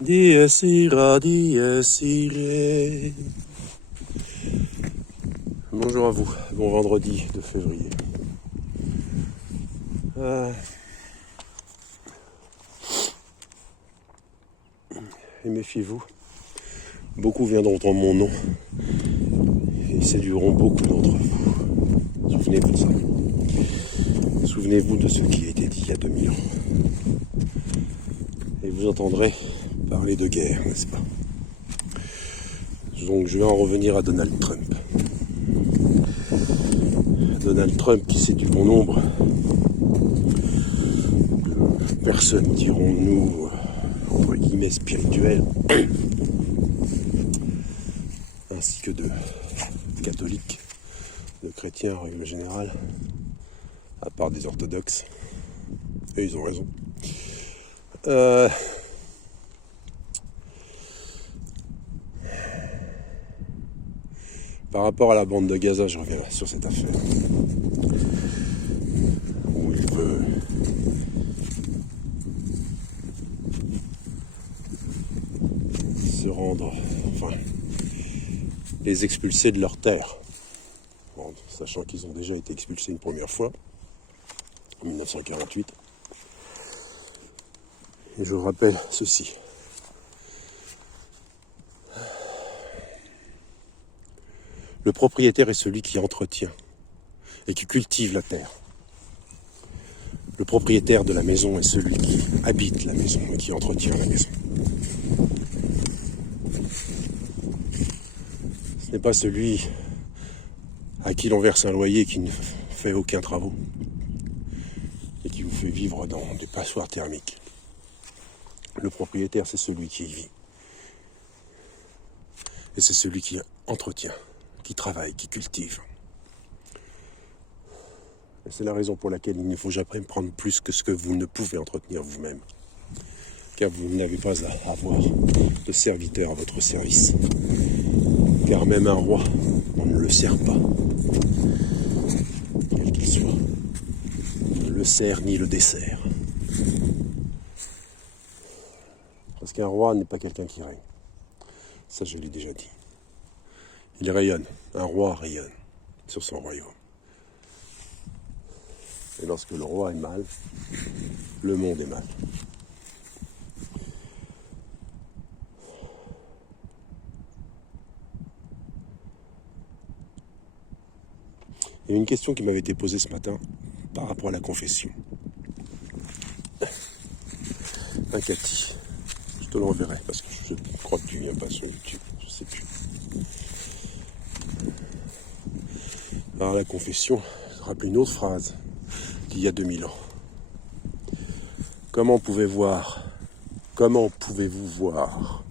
Dies ira, dies irae. Bonjour à vous, bon vendredi de février. Et méfiez-vous, beaucoup viendront en mon nom et séduiront beaucoup d'entre vous. Souvenez-vous de ça. Souvenez-vous de ce qui a été dit il y a 2000 ans. Et vous entendrez parler de guerre, n'est-ce pas? Donc je vais en revenir à Donald Trump. Donald Trump qui séduit bon nombre de personnes, dirons-nous, entre guillemets spirituelles, ainsi que de catholiques, de chrétiens en règle générale, à part des orthodoxes. Et ils ont raison. Par rapport à la bande de Gaza, je reviens sur cette affaire. Où il veut se rendre, enfin, les expulser de leur terre. Bon, sachant qu'ils ont déjà été expulsés une première fois, en 1948. Et je vous rappelle ceci. Le propriétaire est celui qui entretient et qui cultive la terre. Le propriétaire de la maison est celui qui habite la maison et qui entretient la maison. Ce n'est pas celui à qui l'on verse un loyer qui ne fait aucun travaux et qui vous fait vivre dans des passoires thermiques. Le propriétaire, c'est celui qui y vit. Et c'est celui qui entretient, qui travaille, qui cultive. Et c'est la raison pour laquelle il ne faut jamais prendre plus que ce que vous ne pouvez entretenir vous-même. Car vous n'avez pas à avoir de serviteur à votre service. Car même un roi, on ne le sert pas. Quel qu'il soit. On ne le sert ni le dessert. Parce qu'un roi n'est pas quelqu'un qui règne. Ça, je l'ai déjà dit. Il rayonne. Un roi rayonne sur son royaume. Et lorsque le roi est mal, le monde est mal. Il y a une question qui m'avait été posée ce matin par rapport à la confession. Un Cathy. Je te l'enverrai parce que je crois que tu viens pas sur YouTube. Je sais plus. Alors la confession, je rappelle une autre phrase d'il y a 2000 ans. Comment pouvez-vous voir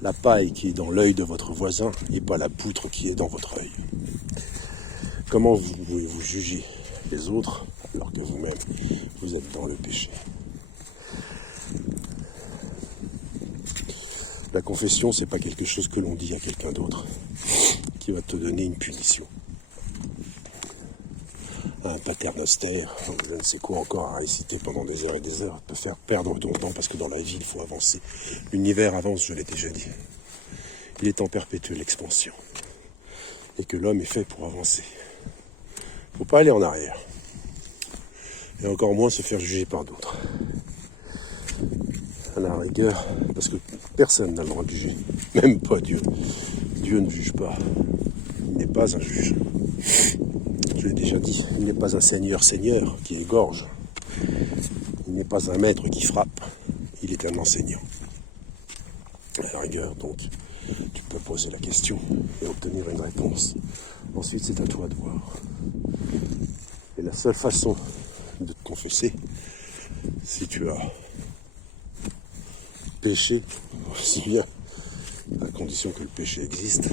la paille qui est dans l'œil de votre voisin et pas la poutre qui est dans votre œil? Comment pouvez-vous juger les autres alors que vous-même, vous êtes dans le péché? La confession, c'est pas quelque chose que l'on dit à quelqu'un d'autre qui va te donner une punition. Un paternoster, je ne sais quoi encore à réciter pendant des heures et des heures, peut faire perdre ton temps parce que dans la vie, il faut avancer. L'univers avance, je l'ai déjà dit. Il est en perpétuelle expansion. Et que l'homme est fait pour avancer. Il ne faut pas aller en arrière. Et encore moins se faire juger par d'autres. À la rigueur, parce que personne n'a le droit de juger. Même pas Dieu. Dieu ne juge pas. Il n'est pas un juge. Je l'ai déjà dit, il n'est pas un seigneur qui égorge. Il n'est pas un maître qui frappe. Il est un enseignant. À la rigueur, donc, tu peux poser la question et obtenir une réponse. Ensuite, c'est à toi de voir. Et la seule façon de te confesser, si tu as péché, aussi bien, à condition que le péché existe,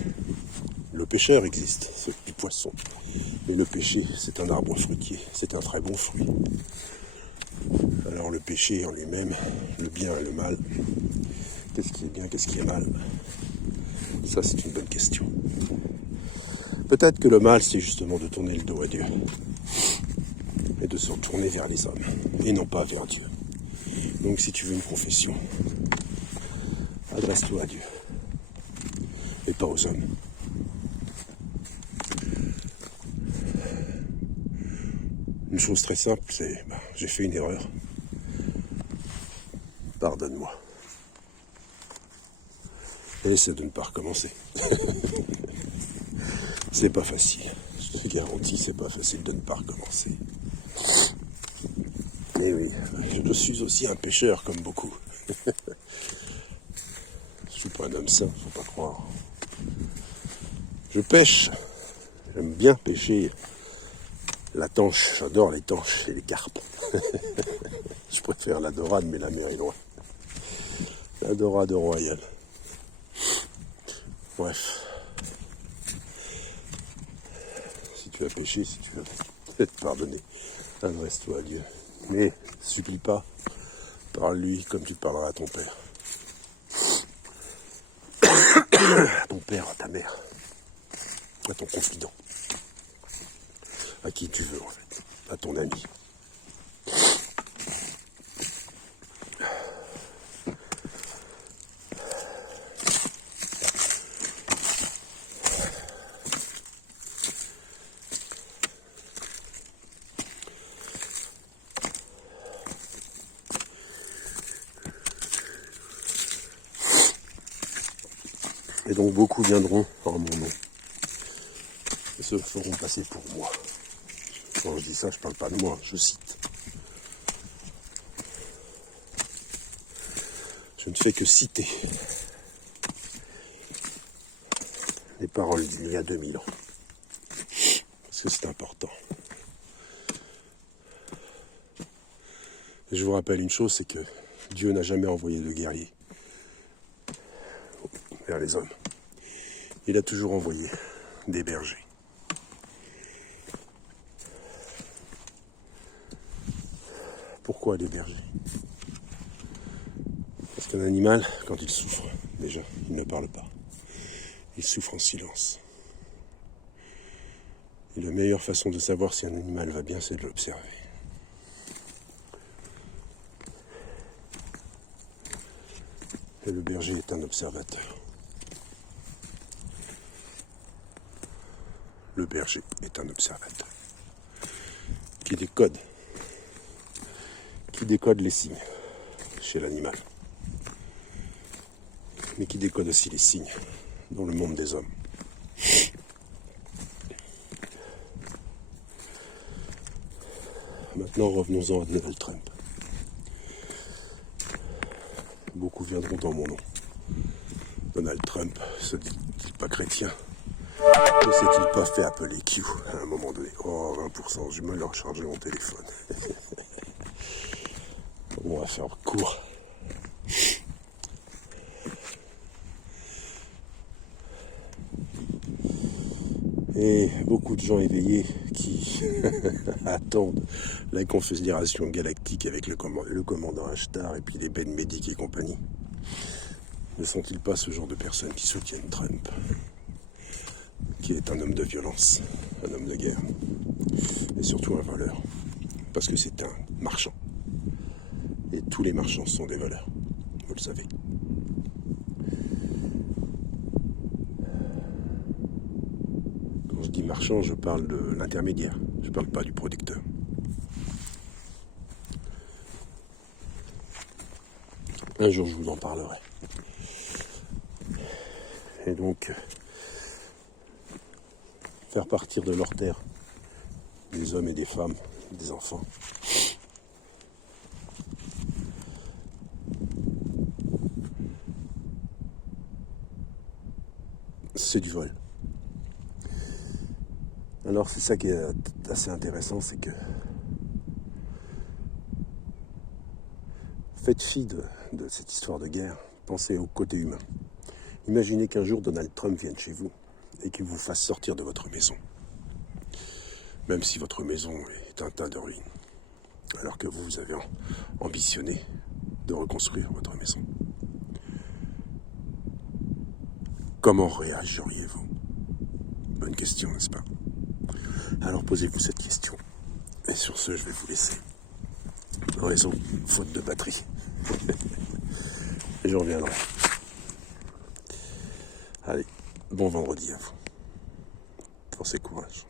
le pécheur existe, c'est du poisson. Mais le péché, c'est un arbre fruitier, c'est un très bon fruit. Alors le péché en lui-même, le bien et le mal, qu'est-ce qui est bien, qu'est-ce qui est mal? Ça, c'est une bonne question. Peut-être que le mal, c'est justement de tourner le dos à Dieu. Et de se retourner vers les hommes, et non pas vers Dieu. Donc si tu veux une confession, Adresse-toi à Dieu. Et pas aux hommes. Une chose très simple, c'est j'ai fait une erreur. Pardonne-moi. Et essaie de ne pas recommencer. C'est pas facile. Je te garantis, c'est pas facile de ne pas recommencer. Mais oui, je suis aussi un pécheur comme beaucoup. Je suis pas un homme saint, faut pas croire. Je pêche. J'aime bien pêcher la tanche. J'adore les tanches et les carpes. Je préfère la dorade, mais la mer est loin. La dorade royale. Bref. Si tu as péché, si tu veux être pardonné, adresse-toi à Dieu. Mais supplie pas, parle-lui comme tu parleras à ton père. À ton père, à ta mère, à ton confident, à qui tu veux en fait, à ton ami. Et donc beaucoup viendront en mon nom et se feront passer pour moi. Quand je dis ça, je parle pas de moi, je cite. Je ne fais que citer les paroles d'il y a 2000 ans. Parce que c'est important. Et je vous rappelle une chose, c'est que Dieu n'a jamais envoyé de guerriers vers les hommes. Il a toujours envoyé des bergers. Pourquoi les bergers? Parce qu'un animal, quand il souffre, déjà, il ne parle pas. Il souffre en silence. Et la meilleure façon de savoir si un animal va bien, c'est de l'observer. Et le berger est un observateur. Le berger est un observateur qui décode les signes chez l'animal, mais qui décode aussi les signes dans le monde des hommes. Maintenant, revenons-en à Donald Trump. Beaucoup viendront dans mon nom. Donald Trump se dit-il pas chrétien? Ne s'est-il pas fait appeler Q à un moment donné? Oh, 20%, je me l'ai rechargé mon téléphone. On va faire court. Et beaucoup de gens éveillés qui attendent la confédération galactique avec le commandant Ashtar et puis les Ben Médic et compagnie. Ne sont-ils pas ce genre de personnes qui soutiennent Trump, qui est un homme de violence, un homme de guerre, et surtout un voleur, parce que c'est un marchand. Et tous les marchands sont des voleurs, vous le savez. Quand je dis marchand, je parle de l'intermédiaire, je ne parle pas du producteur. Un jour, je vous en parlerai. Et donc, faire partir de leur terre des hommes et des femmes, des enfants. C'est du vol. Alors c'est ça qui est assez intéressant, c'est que faites fi de cette histoire de guerre, pensez au côté humain. Imaginez qu'un jour Donald Trump vienne chez vous et qu'il vous fasse sortir de votre maison. Même si votre maison est un tas de ruines. Alors que vous avez ambitionné de reconstruire votre maison. Comment réagiriez-vous? Bonne question, n'est-ce pas? Alors posez-vous cette question. Et sur ce, je vais vous laisser. Réseau, faute de batterie. Et je reviendrai. Bon vendredi à vous. Force et courage.